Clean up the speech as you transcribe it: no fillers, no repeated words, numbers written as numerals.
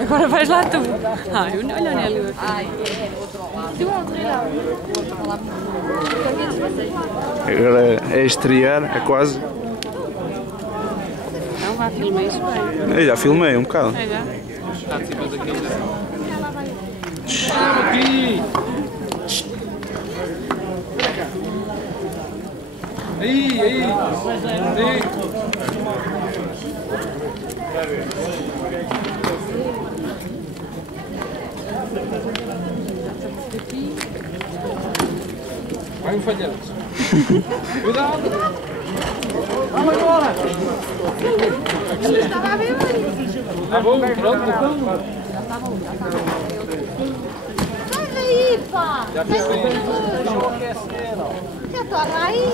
Agora vais lá tu. Ai, olha a Nélia. Agora é estrear, é quase. Não, vá, filmei isso bem. Eu já filmei um bocado. É já? Aí. Vai um falhanço. Cuidado. Vamos embora. Estava a ver ali. Tá bom, pronto. Sai daí, pá. Já fiz bem. Já estou aí.